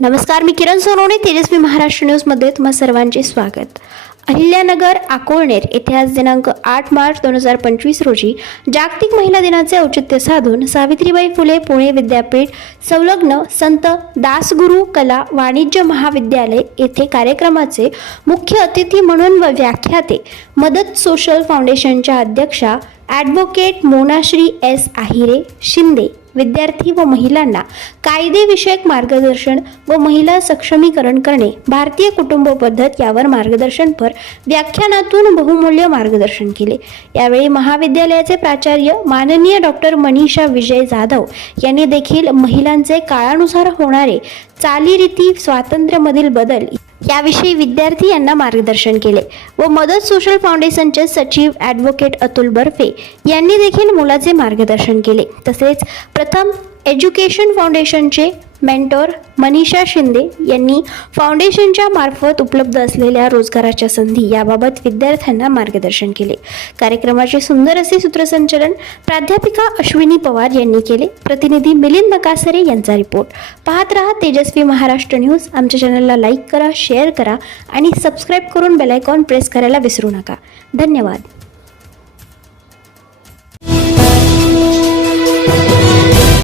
नमस्कार मी किरण सोनवणे तेजस्वी महाराष्ट्र न्यूजमध्ये तुम्हा सर्वांचे स्वागत. अहिल्यानगर अकोळनेर येथे आज दिनांक आठ मार्च दोन हजार पंचवीस रोजी जागतिक महिला दिनाचे औचित्य साधून सावित्रीबाई फुले पुणे विद्यापीठ संलग्न संत दासगुरू कला वाणिज्य महाविद्यालय येथे कार्यक्रमाचे मुख्य अतिथी म्हणून व व्याख्याते मदत सोशल फाउंडेशनच्या अध्यक्षा ॲडव्होकेट मोनाश्री एस आहिरे शिंदे. विद्यार्थी व महिलांना कायदेविषयक मार्गदर्शन व महिला सक्षमीकरण करणे. भारतीय कुटुंब पद्धत यावर मार्गदर्शनपर व्याख्यानातून बहुमूल्य मार्गदर्शन केले. यावेळी महाविद्यालयाचे प्राचार्य माननीय डॉक्टर मनीषा विजय जाधव यांनी देखील महिलांचे काळानुसार होणारे चालीरीती स्वातंत्र्यमधील बदल याविषयी विद्यार्थी यांना मार्गदर्शन केले व मदत सोशल फाउंडेशनचे सचिव ॲडव्होकेट अतुल बर्फे यांनी देखील मुलाचे मार्गदर्शन केले. तसेच प्रथम एज्युकेशन फाउंडेशनचे मेंटॉर मनीषा शिंदे यांनी फाउंडेशनच्या मार्फत उपलब्ध असलेल्या रोजगाराच्या संधी याबाबत विद्यार्थ्यांना मार्गदर्शन केले. कार्यक्रमाचे सुंदर असे सूत्रसंचलन प्राध्यापिका अश्विनी पवार यांनी केले. प्रतिनिधी मिलिंद नकासरे यांचा रिपोर्ट. पाहत रहा तेजस्वी महाराष्ट्र न्यूज. आमच्या चॅनलला लाईक करा शेअर करा आणि सबस्क्राईब करून बेलायकॉन प्रेस करायला विसरू नका. धन्यवाद.